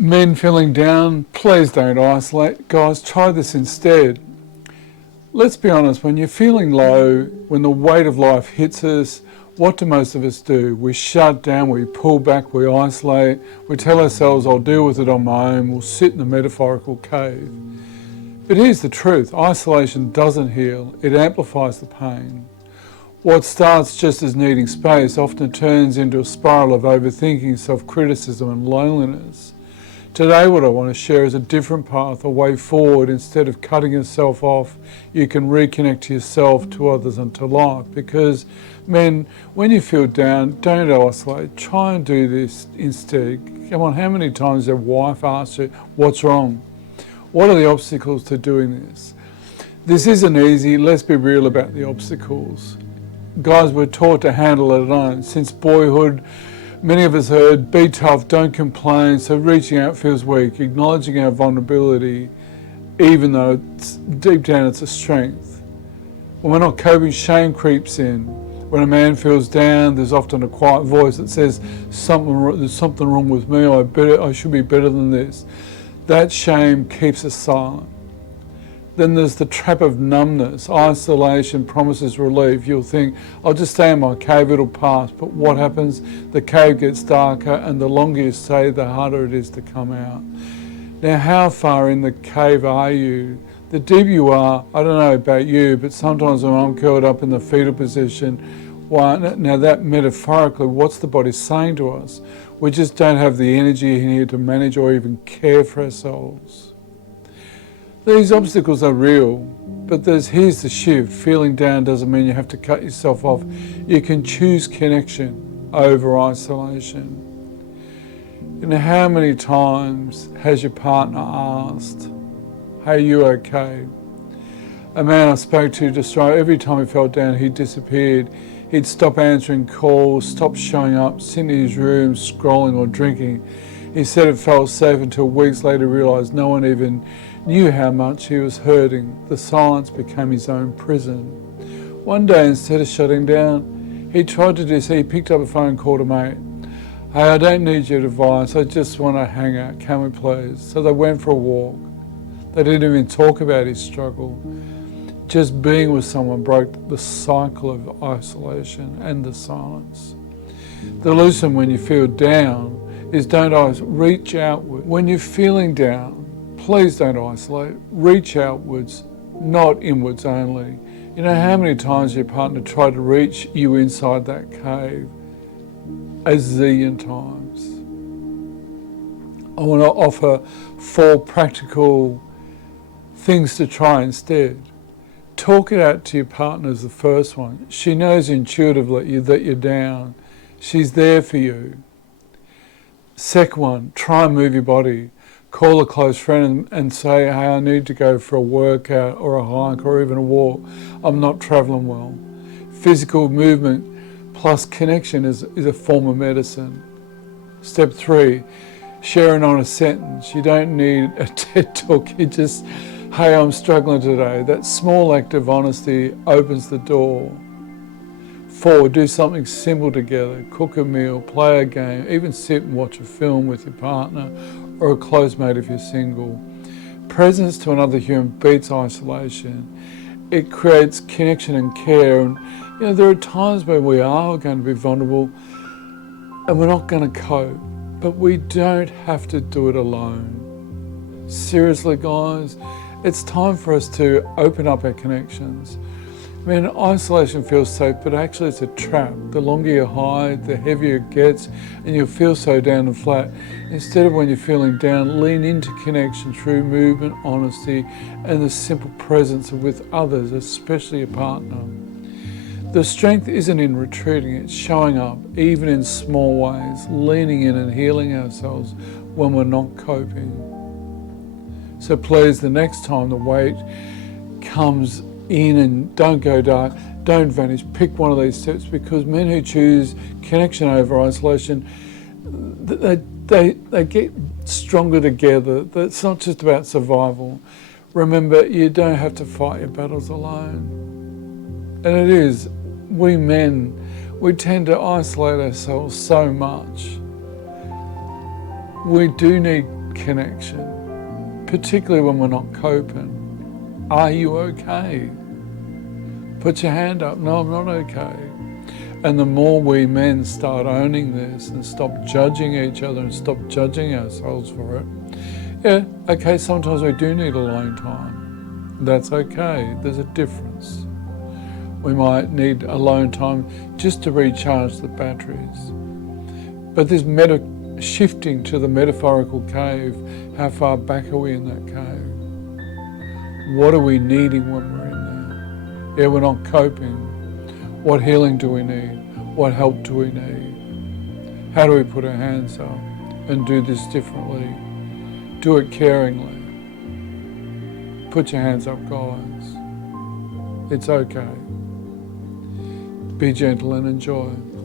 Men feeling down, please don't isolate. Guys, try this instead. Let's be honest, when you're feeling low, when the weight of life hits us, what do most of us do? We shut down, we pull back, we isolate, we tell ourselves, I'll deal with it on my own, we'll sit in the metaphorical cave. But here's the truth, isolation doesn't heal, it amplifies the pain. What starts just as needing space often turns into a spiral of overthinking, self-criticism and loneliness. Today what I want to share is a different path, a way forward. Instead of cutting yourself off, you can reconnect to yourself, to others and to life. Because men, when you feel down, don't isolate. Try and do this instead. Come on, how many times your wife asks you, what's wrong? What are the obstacles to doing this? This isn't easy. Let's be real about the obstacles. Guys, we're taught to handle it alone. Since boyhood, many of us heard, be tough, don't complain, so reaching out feels weak, acknowledging our vulnerability, even though it's, deep down it's a strength. When we're not coping, shame creeps in. When a man feels down, there's often a quiet voice that says, there's something wrong with me, I should be better than this. That shame keeps us silent. Then there's the trap of numbness. Isolation promises relief. You'll think, I'll just stay in my cave, it'll pass. But what happens? The cave gets darker, and the longer you stay, the harder it is to come out. Now, how far in the cave are you? The deeper you are, I don't know about you, but sometimes when I'm curled up in the fetal position, now that metaphorically, what's the body saying to us? We just don't have the energy in here to manage or even care for ourselves. These obstacles are real, but here's the shift. Feeling down doesn't mean you have to cut yourself off. You can choose connection over isolation. You know, how many times has your partner asked, hey, are you okay? A man I spoke to described every time he felt down, he disappeared. He'd stop answering calls, stop showing up, sit in his room, scrolling or drinking. He said it felt safe until weeks later realised no one even knew how much he was hurting. The silence became his own prison. One day, instead of shutting down, he tried to do so. He picked up a phone call to mate. Hey, I don't need your advice. I just want to hang out. Can we please? So they went for a walk. They didn't even talk about his struggle. Just being with someone broke the cycle of isolation and the silence. The lesson when you feel down is don't always reach outward. When you're feeling down, please don't isolate. Reach outwards, not inwards only. You know how many times your partner tried to reach you inside that cave? A zillion times. I want to offer 4 practical things to try instead. Talk it out to your partner is the first one. She knows intuitively that you're down. She's there for you. Second one, try and move your body. Call a close friend and say, hey, I need to go for a workout or a hike or even a walk. I'm not traveling well. Physical movement plus connection is a form of medicine. Step 3, share an honest sentence. You don't need a TED talk. You just, hey, I'm struggling today. That small act of honesty opens the door. 4, do something simple together. Cook a meal, play a game, even sit and watch a film with your partner or a close mate if you're single. Presence to another human beats isolation. It creates connection and care. And you know, there are times where we are going to be vulnerable and we're not going to cope, but we don't have to do it alone. Seriously, guys, it's time for us to open up our connections. I mean, isolation feels safe, but actually it's a trap. The longer you hide, the heavier it gets, and you'll feel so down and flat. Instead of when you're feeling down, lean into connection through movement, honesty, and the simple presence with others, especially your partner. The strength isn't in retreating, it's showing up, even in small ways, leaning in and healing ourselves when we're not coping. So please, the next time the weight comes in, and don't go dark, don't vanish, pick one of these steps, because men who choose connection over isolation, they get stronger together. It's not just about survival. Remember, you don't have to fight your battles alone. And it is, we men, we tend to isolate ourselves so much. We do need connection, particularly when we're not coping. Are you okay? Put your hand up. No, I'm not okay. And the more we men start owning this and stop judging each other and stop judging ourselves for it, yeah, okay, sometimes we do need alone time. That's okay. There's a difference. We might need alone time just to recharge the batteries. But this shifting to the metaphorical cave, how far back are we in that cave? What are we needing when we're in there? Yeah, we're not coping. What healing do we need? What help do we need? How do we put our hands up and do this differently? Do it caringly. Put your hands up, guys. It's okay. Be gentle and enjoy.